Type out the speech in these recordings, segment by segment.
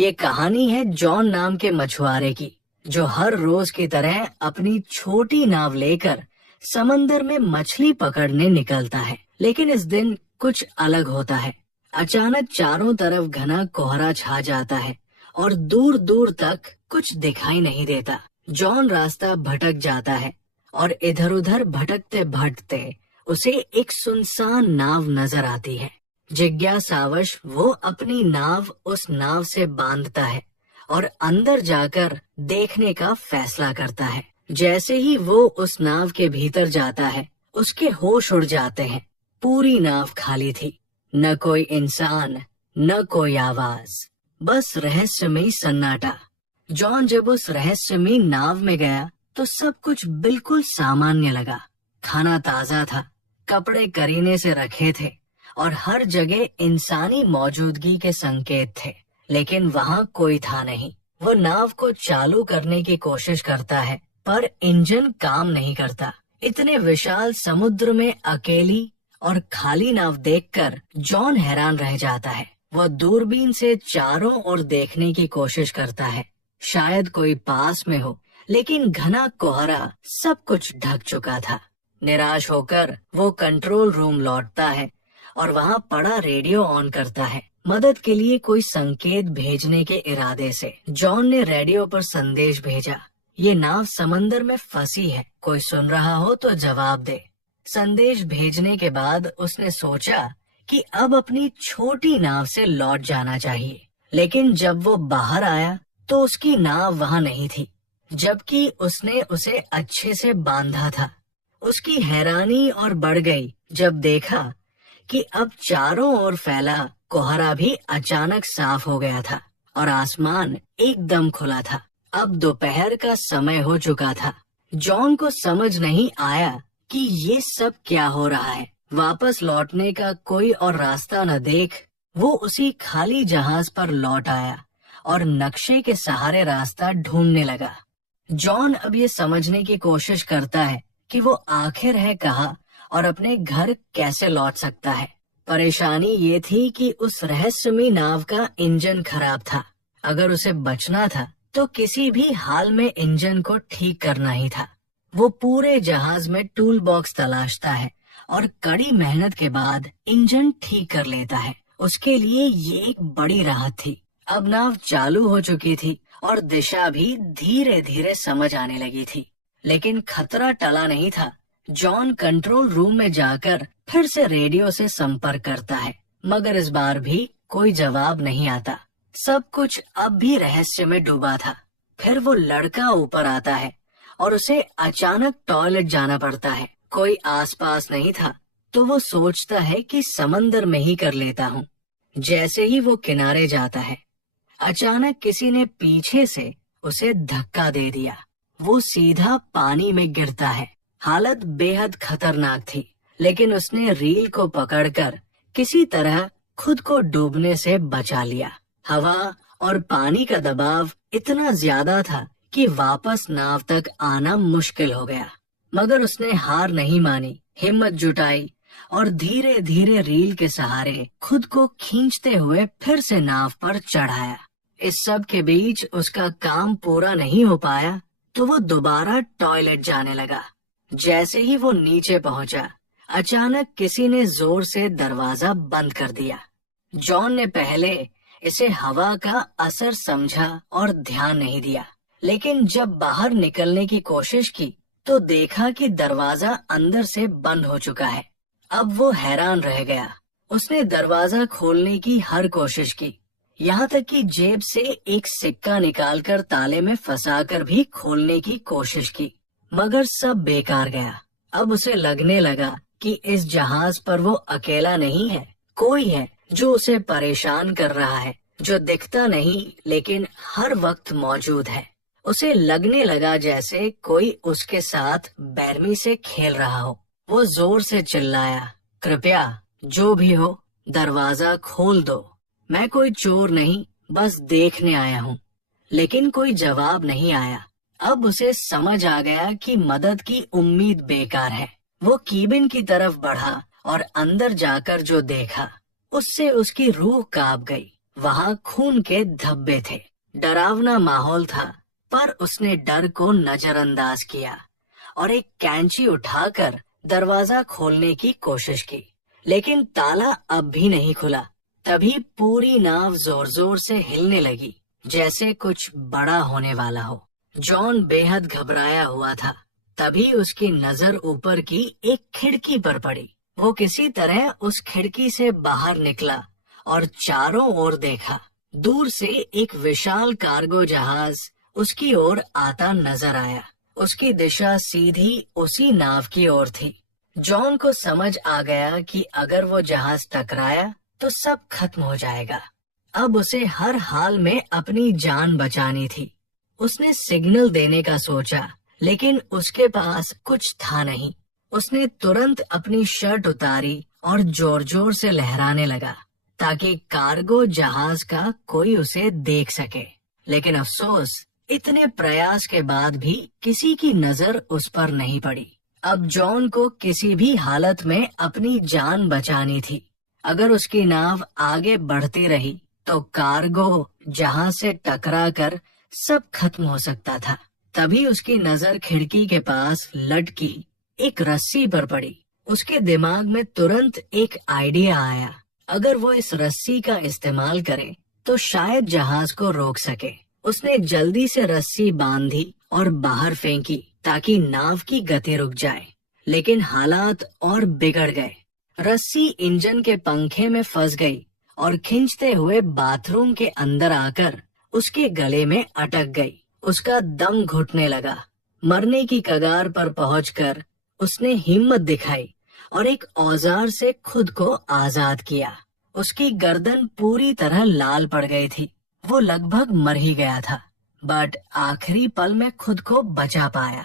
ये कहानी है जॉन नाम के मछुआरे की, जो हर रोज की तरह अपनी छोटी नाव लेकर समंदर में मछली पकड़ने निकलता है। लेकिन इस दिन कुछ अलग होता है। अचानक चारों तरफ घना कोहरा छा जाता है और दूर दूर तक कुछ दिखाई नहीं देता। जॉन रास्ता भटक जाता है और इधर उधर भटकते भटकते उसे एक सुनसान नाव नजर आती है। जिज्ञासावश वो अपनी नाव उस नाव से बांधता है और अंदर जाकर देखने का फैसला करता है। जैसे ही वो उस नाव के भीतर जाता है, उसके होश उड़ जाते हैं। पूरी नाव खाली थी, न कोई इंसान, न कोई आवाज, बस रहस्यमयी सन्नाटा। जॉन जब उस रहस्यमयी नाव में गया तो सब कुछ बिल्कुल सामान्य लगा। खाना ताजा था, कपड़े करीने से रखे थे और हर जगह इंसानी मौजूदगी के संकेत थे। लेकिन वहाँ कोई था नहीं। वो नाव को चालू करने की कोशिश करता है, पर इंजन काम नहीं करता। इतने विशाल समुद्र में अकेली और खाली नाव देखकर जॉन हैरान रह जाता है। वो दूरबीन से चारों ओर देखने की कोशिश करता है, शायद कोई पास में हो, लेकिन घना कोहरा सब कुछ ढक चुका था। निराश होकर वो कंट्रोल रूम लौटता है और वहाँ पड़ा रेडियो ऑन करता है, मदद के लिए कोई संकेत भेजने के इरादे से। जॉन ने रेडियो पर संदेश भेजा, ये नाव समंदर में फंसी है, कोई सुन रहा हो तो जवाब दे। संदेश भेजने के बाद उसने सोचा कि अब अपनी छोटी नाव से लौट जाना चाहिए। लेकिन जब वो बाहर आया तो उसकी नाव वहाँ नहीं थी, जबकि उसने उसे अच्छे से बांधा था। उसकी हैरानी और बढ़ गई जब देखा कि अब चारों ओर फैला कोहरा भी अचानक साफ हो गया था और आसमान एकदम खुला था। अब दोपहर का समय हो चुका था। जॉन को समझ नहीं आया कि ये सब क्या हो रहा है। वापस लौटने का कोई और रास्ता न देख वो उसी खाली जहाज पर लौट आया और नक्शे के सहारे रास्ता ढूंढने लगा। जॉन अब ये समझने की कोशिश करता है कि वो आखिर है कहाँ और अपने घर कैसे लौट सकता है। परेशानी ये थी कि उस रहस्यमयी नाव का इंजन खराब था। अगर उसे बचना था तो किसी भी हाल में इंजन को ठीक करना ही था। वो पूरे जहाज में टूल बॉक्स तलाशता है और कड़ी मेहनत के बाद इंजन ठीक कर लेता है। उसके लिए ये एक बड़ी राहत थी। अब नाव चालू हो चुकी थी और दिशा भी धीरे धीरे समझ आने लगी थी। लेकिन खतरा टला नहीं था। जॉन कंट्रोल रूम में जाकर फिर से रेडियो से संपर्क करता है, मगर इस बार भी कोई जवाब नहीं आता। सब कुछ अब भी रहस्य में डूबा था। फिर वो लड़का ऊपर आता है और उसे अचानक टॉयलेट जाना पड़ता है। कोई आसपास नहीं था तो वो सोचता है कि समंदर में ही कर लेता हूँ। जैसे ही वो किनारे जाता है, अचानक किसी ने पीछे से उसे धक्का दे दिया। वो सीधा पानी में गिरता है। हालत बेहद खतरनाक थी, लेकिन उसने रील को पकड़कर किसी तरह खुद को डूबने से बचा लिया। हवा और पानी का दबाव इतना ज्यादा था कि वापस नाव तक आना मुश्किल हो गया। मगर उसने हार नहीं मानी, हिम्मत जुटाई और धीरे धीरे रील के सहारे खुद को खींचते हुए फिर से नाव पर चढ़ाया। इस सब के बीच उसका काम पूरा नहीं हो पाया तो वो दोबारा टॉयलेट जाने लगा। जैसे ही वो नीचे पहुंचा, अचानक किसी ने जोर से दरवाजा बंद कर दिया। जॉन ने पहले इसे हवा का असर समझा और ध्यान नहीं दिया, लेकिन जब बाहर निकलने की कोशिश की तो देखा कि दरवाजा अंदर से बंद हो चुका है। अब वो हैरान रह गया। उसने दरवाजा खोलने की हर कोशिश की, यहाँ तक कि जेब से एक सिक्का निकालकर ताले में फंसाकर भी खोलने की कोशिश की, मगर सब बेकार गया। अब उसे लगने लगा कि इस जहाज पर वो अकेला नहीं है, कोई है जो उसे परेशान कर रहा है, जो दिखता नहीं लेकिन हर वक्त मौजूद है। उसे लगने लगा जैसे कोई उसके साथ बेरहमी से खेल रहा हो। वो जोर से चिल्लाया, कृपया जो भी हो दरवाजा खोल दो, मैं कोई चोर नहीं, बस देखने आया हूँ। लेकिन कोई जवाब नहीं आया। अब उसे समझ आ गया कि मदद की उम्मीद बेकार है। वो कीबिन की तरफ बढ़ा और अंदर जाकर जो देखा उससे उसकी रूह कांप गई। वहाँ खून के धब्बे थे। डरावना माहौल था, पर उसने डर को नजरअंदाज किया और एक कैंची उठाकर दरवाजा खोलने की कोशिश की, लेकिन ताला अब भी नहीं खुला। तभी पूरी नाव जोर जोर से हिलने लगी, जैसे कुछ बड़ा होने वाला हो। जॉन बेहद घबराया हुआ था। तभी उसकी नजर ऊपर की एक खिड़की पर पड़ी। वो किसी तरह उस खिड़की से बाहर निकला और चारों ओर देखा। दूर से एक विशाल कार्गो जहाज उसकी ओर आता नजर आया। उसकी दिशा सीधी उसी नाव की ओर थी। जॉन को समझ आ गया कि अगर वो जहाज टकराया तो सब खत्म हो जाएगा। अब उसे हर हाल में अपनी जान बचानी थी। उसने सिग्नल देने का सोचा, लेकिन उसके पास कुछ था नहीं। उसने तुरंत अपनी शर्ट उतारी और जोर जोर से लहराने लगा ताकि कार्गो जहाज का कोई उसे देख सके। लेकिन अफसोस, इतने प्रयास के बाद भी किसी की नजर उस पर नहीं पड़ी। अब जॉन को किसी भी हालत में अपनी जान बचानी थी। अगर उसकी नाव आगे बढ़ती रही तो कार्गो जहाज से टकराकर सब खत्म हो सकता था। तभी उसकी नजर खिड़की के पास लटकी एक रस्सी पर पड़ी। उसके दिमाग में तुरंत एक आइडिया आया। अगर वो इस रस्सी का इस्तेमाल करे तो शायद जहाज को रोक सके। उसने जल्दी से रस्सी बांधी और बाहर फेंकी ताकि नाव की गति रुक जाए, लेकिन हालात और बिगड़ गए। रस्सी इंजन के पंखे में फंस गई और खींचते हुए बाथरूम के अंदर आकर उसके गले में अटक गई। उसका दम घुटने लगा। मरने की कगार पर पहुंचकर उसने हिम्मत दिखाई और एक औजार से खुद को आजाद किया। उसकी गर्दन पूरी तरह लाल पड़ गई थी। वो लगभग मर ही गया था, बट आखिरी पल में खुद को बचा पाया।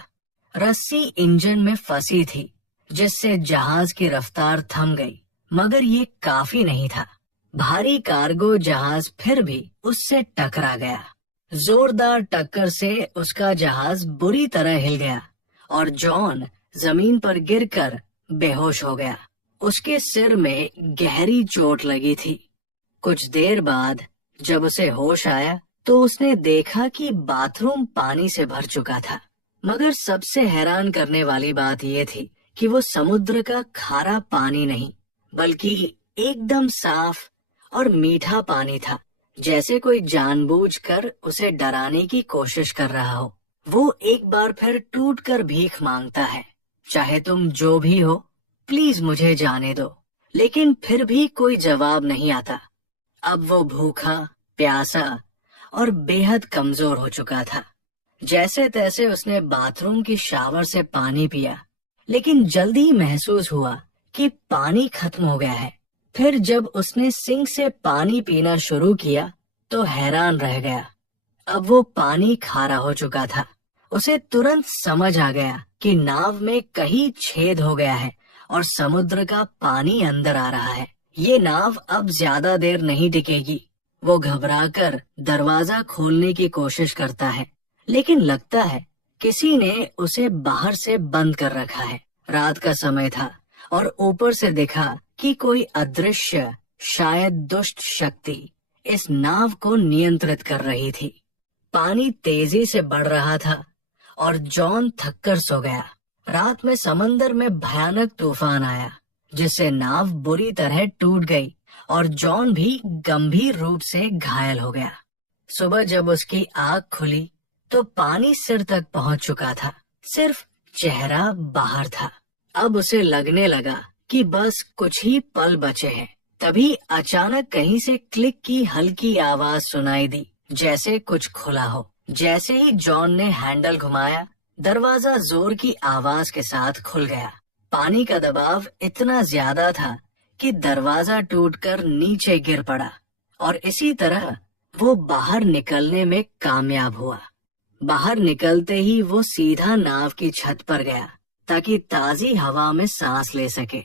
रस्सी इंजन में फंसी थी, जिससे जहाज की रफ्तार थम गई, मगर ये काफी नहीं था। भारी कार्गो जहाज फिर भी उससे टकरा गया। जोरदार टक्कर से उसका जहाज बुरी तरह हिल गया और जॉन जमीन पर गिरकर बेहोश हो गया। उसके सिर में गहरी चोट लगी थी। कुछ देर बाद जब उसे होश आया तो उसने देखा कि बाथरूम पानी से भर चुका था। मगर सबसे हैरान करने वाली बात यह थी कि वो समुद्र का खारा पानी नहीं, बल्कि एकदम साफ और मीठा पानी था, जैसे कोई जानबूझकर उसे डराने की कोशिश कर रहा हो। वो एक बार फिर टूटकर भीख मांगता है, चाहे तुम जो भी हो, प्लीज मुझे जाने दो। लेकिन फिर भी कोई जवाब नहीं आता। अब वो भूखा, प्यासा और बेहद कमजोर हो चुका था। जैसे तैसे उसने बाथरूम की शावर से पानी पिया, लेकिन जल्दी ही महसूस हुआ कि पानी खत्म हो गया है। फिर जब उसने सिंक से पानी पीना शुरू किया तो हैरान रह गया। अब वो पानी खारा हो चुका था। उसे तुरंत समझ आ गया कि नाव में कहीं छेद हो गया है और समुद्र का पानी अंदर आ रहा है। ये नाव अब ज्यादा देर नहीं टिकेगी। वो घबराकर दरवाजा खोलने की कोशिश करता है, लेकिन लगता है किसी ने उसे बाहर से बंद कर रखा है। रात का समय था और ऊपर से दिखा कि कोई अदृश्य, शायद दुष्ट शक्ति इस नाव को नियंत्रित कर रही थी। पानी तेजी से बढ़ रहा था और जॉन थककर सो गया। रात में समंदर में भयानक तूफान आया, जिससे नाव बुरी तरह टूट गई और जॉन भी गंभीर रूप से घायल हो गया। सुबह जब उसकी आंख खुली तो पानी सिर तक पहुंच चुका था, सिर्फ चेहरा बाहर था। अब उसे लगने लगा कि बस कुछ ही पल बचे हैं। तभी अचानक कहीं से क्लिक की हल्की आवाज सुनाई दी, जैसे कुछ खुला हो। जैसे ही जॉन ने हैंडल घुमाया, दरवाजा जोर की आवाज के साथ खुल गया। पानी का दबाव इतना ज्यादा था कि दरवाजा टूटकर नीचे गिर पड़ा और इसी तरह वो बाहर निकलने में कामयाब हुआ। बाहर निकलते ही वो सीधा नाव की छत पर गया ताकि ताजी हवा में सांस ले सके,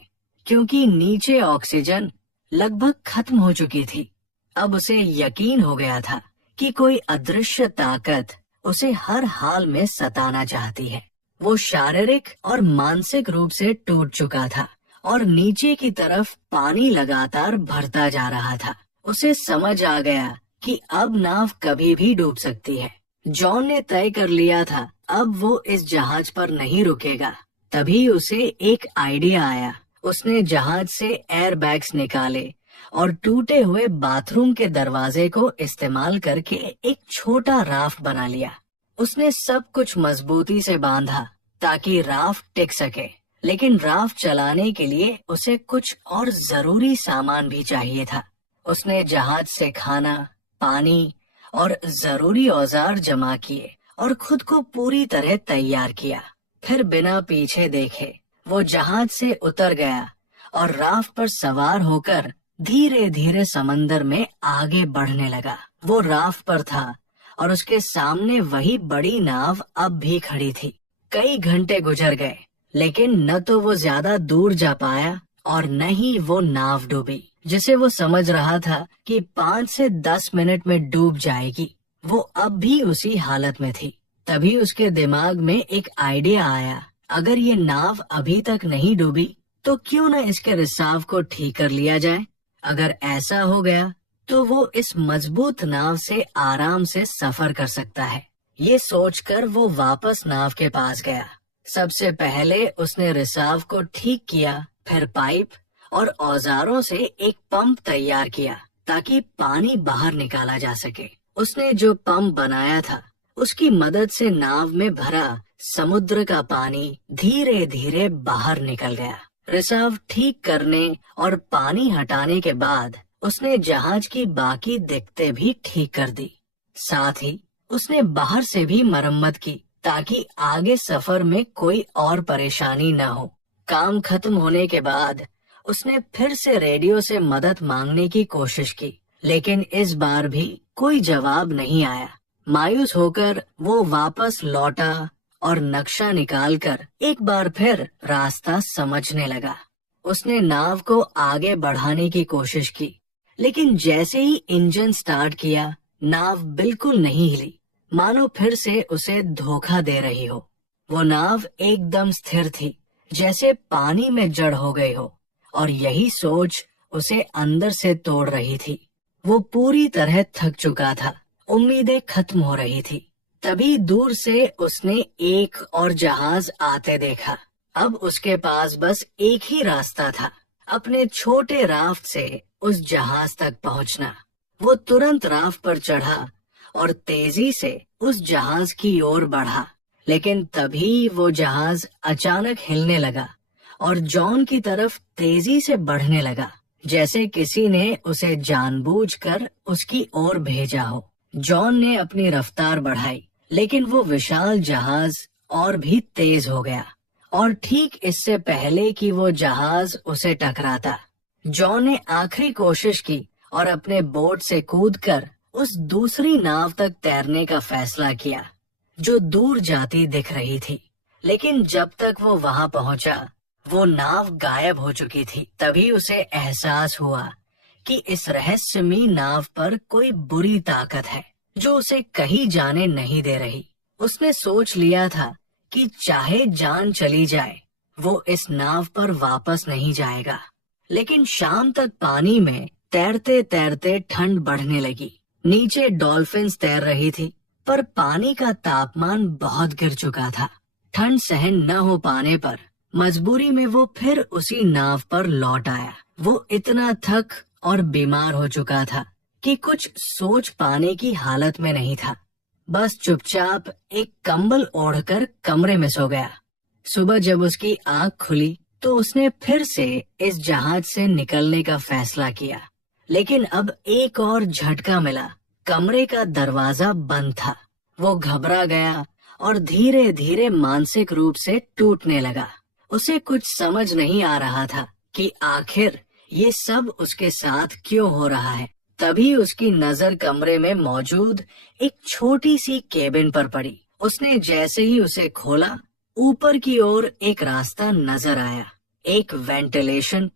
क्योंकि नीचे ऑक्सीजन लगभग खत्म हो चुकी थी। अब उसे यकीन हो गया था कि कोई अदृश्य ताकत उसे हर हाल में सताना चाहती है। वो शारीरिक और मानसिक रूप से टूट चुका था और नीचे की तरफ पानी लगातार भरता जा रहा था। उसे समझ आ गया कि अब नाव कभी भी डूब सकती है। जॉन ने तय कर लिया था अब वो इस जहाज पर नहीं रुकेगा। तभी उसे एक आइडिया आया। उसने जहाज से एयर बैग्स निकाले और टूटे हुए बाथरूम के दरवाजे को इस्तेमाल करके एक छोटा राफ्ट बना लिया। उसने सब कुछ मजबूती से बांधा ताकि राफ्ट टिक सके, लेकिन राफ्ट चलाने के लिए उसे कुछ और जरूरी सामान भी चाहिए था। उसने जहाज से खाना, पानी और जरूरी औजार जमा किए और खुद को पूरी तरह तैयार किया। फिर बिना पीछे देखे वो जहाज से उतर गया और राफ्ट पर सवार होकर धीरे धीरे समंदर में आगे बढ़ने लगा। वो राफ्ट पर था और उसके सामने वही बड़ी नाव अब भी खड़ी थी। कई घंटे गुजर गए, लेकिन न तो वो ज्यादा दूर जा पाया और न ही वो नाव डूबी, जिसे वो समझ रहा था कि 5 से 10 मिनट में डूब जाएगी। वो अब भी उसी हालत में थी। तभी उसके दिमाग में एक आइडिया आया। अगर ये नाव अभी तक नहीं डूबी तो क्यों न इसके रिसाव को ठीक कर लिया जाए। अगर ऐसा हो गया तो वो इस मजबूत नाव से आराम से सफर कर सकता है। ये सोचकर वो वापस नाव के पास गया। सबसे पहले उसने रिसाव को ठीक किया, फिर पाइप और औजारों से एक पंप तैयार किया ताकि पानी बाहर निकाला जा सके। उसने जो पंप बनाया था उसकी मदद से नाव में भरा समुद्र का पानी धीरे धीरे बाहर निकल गया। रिसाव ठीक करने और पानी हटाने के बाद उसने जहाज की बाकी दिक्कतें भी ठीक कर दी। साथ ही उसने बाहर से भी मरम्मत की ताकि आगे सफर में कोई और परेशानी न हो। काम खत्म होने के बाद उसने फिर से रेडियो से मदद मांगने की कोशिश की, लेकिन इस बार भी कोई जवाब नहीं आया। मायूस होकर वो वापस लौटा और नक्शा निकालकर एक बार फिर रास्ता समझने लगा। उसने नाव को आगे बढ़ाने की कोशिश की, लेकिन जैसे ही इंजन स्टार्ट किया नाव बिल्कुल नहीं हिली, मानो फिर से उसे धोखा दे रही हो। वो नाव एकदम स्थिर थी, जैसे पानी में जड़ हो गई हो, और यही सोच उसे अंदर से तोड़ रही थी। वो पूरी तरह थक चुका था, उम्मीदें खत्म हो रही थी। तभी दूर से उसने एक और जहाज आते देखा। अब उसके पास बस एक ही रास्ता था, अपने छोटे राफ्ट से उस जहाज तक पहुंचना। वो तुरंत राफ्ट पर चढ़ा और तेजी से उस जहाज की ओर बढ़ा, लेकिन तभी वो जहाज अचानक हिलने लगा और जॉन की तरफ तेजी से बढ़ने लगा, जैसे किसी ने उसे जानबूझकर उसकी ओर भेजा हो। जॉन ने अपनी रफ्तार बढ़ाई, लेकिन वो विशाल जहाज और भी तेज हो गया, और ठीक इससे पहले कि वो जहाज उसे टकराता, जॉन ने आखिरी कोशिश की और अपने बोट से कूदकर उस दूसरी नाव तक तैरने का फैसला किया जो दूर जाती दिख रही थी। लेकिन जब तक वो वहां पहुंचा वो नाव गायब हो चुकी थी। तभी उसे एहसास हुआ कि इस रहस्यमयी नाव पर कोई बुरी ताकत है जो उसे कहीं जाने नहीं दे रही। उसने सोच लिया था कि चाहे जान चली जाए वो इस नाव पर वापस नहीं जाएगा। लेकिन शाम तक पानी में तैरते तैरते ठंड बढ़ने लगी। नीचे डॉल्फिन्स तैर रही थी, पर पानी का तापमान बहुत गिर चुका था। ठंड सहन न हो पाने पर मजबूरी में वो फिर उसी नाव पर लौट आया। वो इतना थक और बीमार हो चुका था कि कुछ सोच पाने की हालत में नहीं था। बस चुपचाप एक कंबल ओढ़कर कमरे में सो गया। सुबह जब उसकी आँख खुली तो उसने फिर से इस जहाज से निकलने का फैसला किया, लेकिन अब एक और झटका मिला। कमरे का दरवाजा बंद था। वो घबरा गया और धीरे धीरे मानसिक रूप से टूटने लगा। उसे कुछ समझ नहीं आ रहा था कि आखिर ये सब उसके साथ क्यों हो रहा है। तभी उसकी नजर कमरे में मौजूद एक छोटी सी केबिन पर पड़ी। उसने जैसे ही उसे खोला, ऊपर की ओर एक रास्ता नजर आया, एक वेंटिलेशन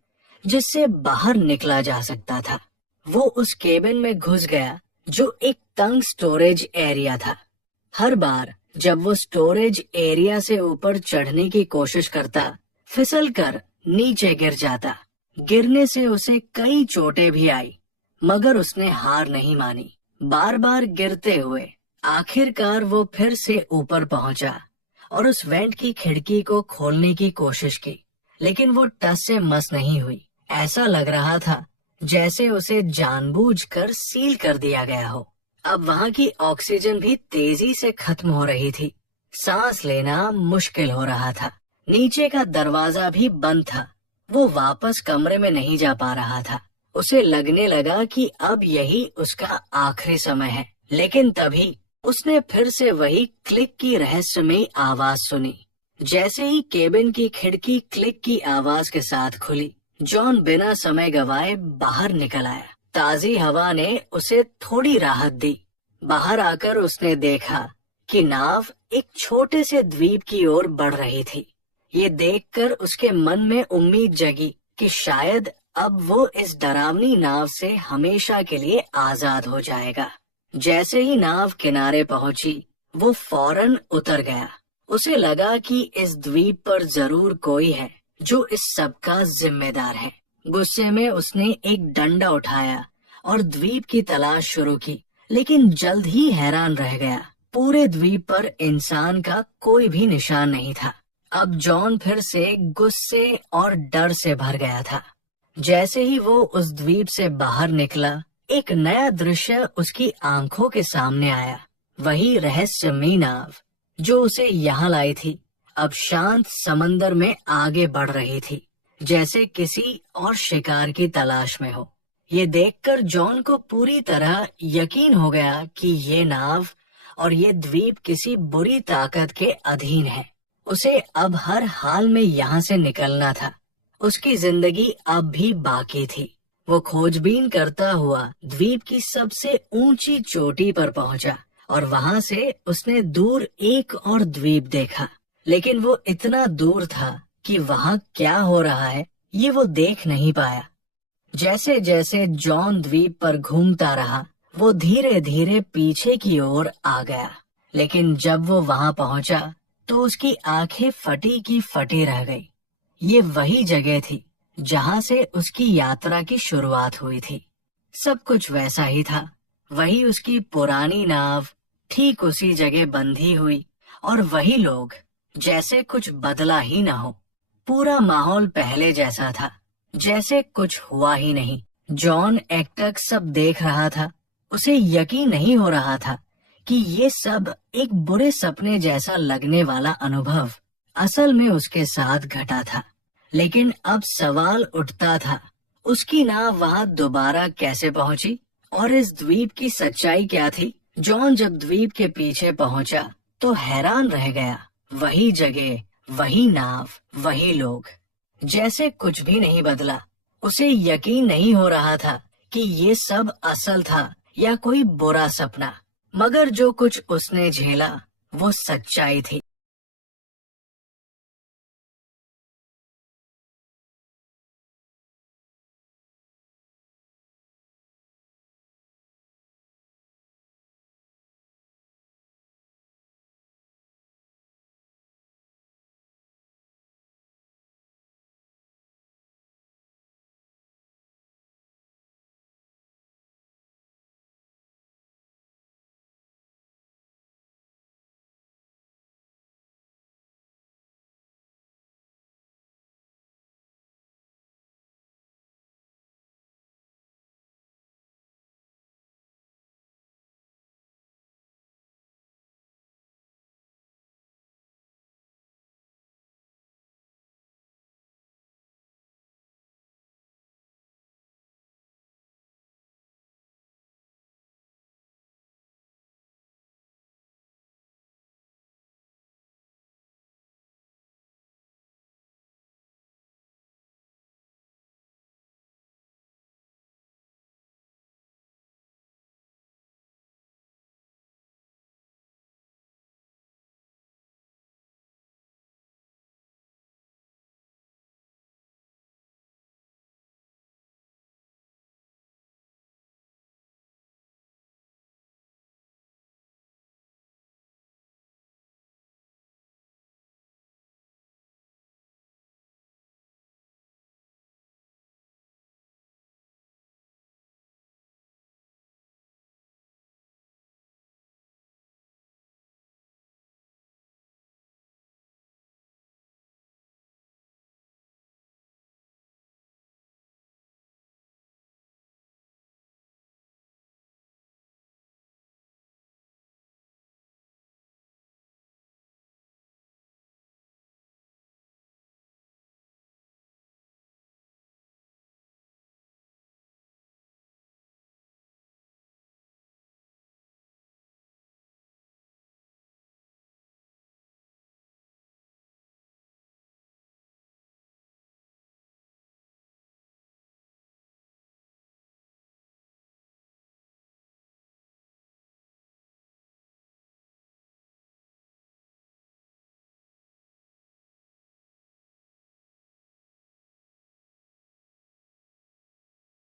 जिससे बाहर निकला जा सकता था। वो उस केबिन में घुस गया जो एक तंग स्टोरेज एरिया था। हर बार जब वो स्टोरेज एरिया से ऊपर चढ़ने की कोशिश करता, फिसलकर नीचे गिर जाता। गिरने से उसे कई चोटें भी आई, मगर उसने हार नहीं मानी। बार बार गिरते हुए आखिरकार वो फिर से ऊपर पहुंचा और उस वेंट की खिड़की को खोलने की कोशिश की, लेकिन वो टस से मस नहीं हुई। ऐसा लग रहा था जैसे उसे जानबूझकर सील कर दिया गया हो। अब वहाँ की ऑक्सीजन भी तेजी से खत्म हो रही थी। सांस लेना मुश्किल हो रहा था। नीचे का दरवाजा भी बंद था। वो वापस कमरे में नहीं जा पा रहा था। उसे लगने लगा कि अब यही उसका आखिरी समय है। लेकिन तभी उसने फिर से वही क्लिक की रहस्यमयी आवाज सुनी। जैसे ही केबिन की खिड़की क्लिक की आवाज के साथ खुली, जॉन बिना समय गवाए बाहर निकल आया। ताजी हवा ने उसे थोड़ी राहत दी। बाहर आकर उसने देखा कि नाव एक छोटे से द्वीप की ओर बढ़ रही थी। ये देखकर उसके मन में उम्मीद जगी कि शायद अब वो इस डरावनी नाव से हमेशा के लिए आजाद हो जाएगा। जैसे ही नाव किनारे पहुंची, वो फौरन उतर गया। उसे लगा कि इस द्वीप पर जरूर कोई है जो इस सब का जिम्मेदार है। गुस्से में उसने एक डंडा उठाया और द्वीप की तलाश शुरू की, लेकिन जल्द ही हैरान रह गया। पूरे द्वीप पर इंसान का कोई भी निशान नहीं था। अब जॉन फिर से गुस्से और डर से भर गया था। जैसे ही वो उस द्वीप से बाहर निकला, एक नया दृश्य उसकी आंखों के सामने आया। वही रहस्यमयी नाव जो उसे यहाँ लाई थी, अब शांत समंदर में आगे बढ़ रही थी, जैसे किसी और शिकार की तलाश में हो। ये देखकर जॉन को पूरी तरह यकीन हो गया कि ये नाव और ये द्वीप किसी बुरी ताकत के अधीन है। उसे अब हर हाल में यहाँ से निकलना था। उसकी जिंदगी अब भी बाकी थी। वो खोजबीन करता हुआ द्वीप की सबसे ऊंची चोटी पर पहुंचा और वहां से उसने दूर एक और द्वीप देखा, लेकिन वो इतना दूर था कि वहां क्या हो रहा है ये वो देख नहीं पाया। जैसे जैसे जॉन द्वीप पर घूमता रहा, वो धीरे धीरे पीछे की ओर आ गया, लेकिन जब वो वहां पहुंचा तो उसकी आंखें फटी की फटी रह गई। ये वही जगह थी जहां से उसकी यात्रा की शुरुआत हुई थी। सब कुछ वैसा ही था। वही उसकी पुरानी नाव ठीक उसी जगह बंधी हुई और वही लोग, जैसे कुछ बदला ही ना हो। पूरा माहौल पहले जैसा था, जैसे कुछ हुआ ही नहीं। जॉन एकटक सब देख रहा था। उसे यकीन नहीं हो रहा था कि ये सब एक बुरे सपने जैसा लगने वाला अनुभव असल में उसके साथ घटा था। लेकिन अब सवाल उठता था, उसकी नाव वहां दोबारा कैसे पहुंची और इस द्वीप की सच्चाई क्या थी? जॉन जब द्वीप के पीछे पहुंचा तो हैरान रह गया। वही जगह, वही नाव, वही लोग, जैसे कुछ भी नहीं बदला। उसे यकीन नहीं हो रहा था कि ये सब असल था या कोई बुरा सपना, मगर जो कुछ उसने झेला वो सच्चाई थी।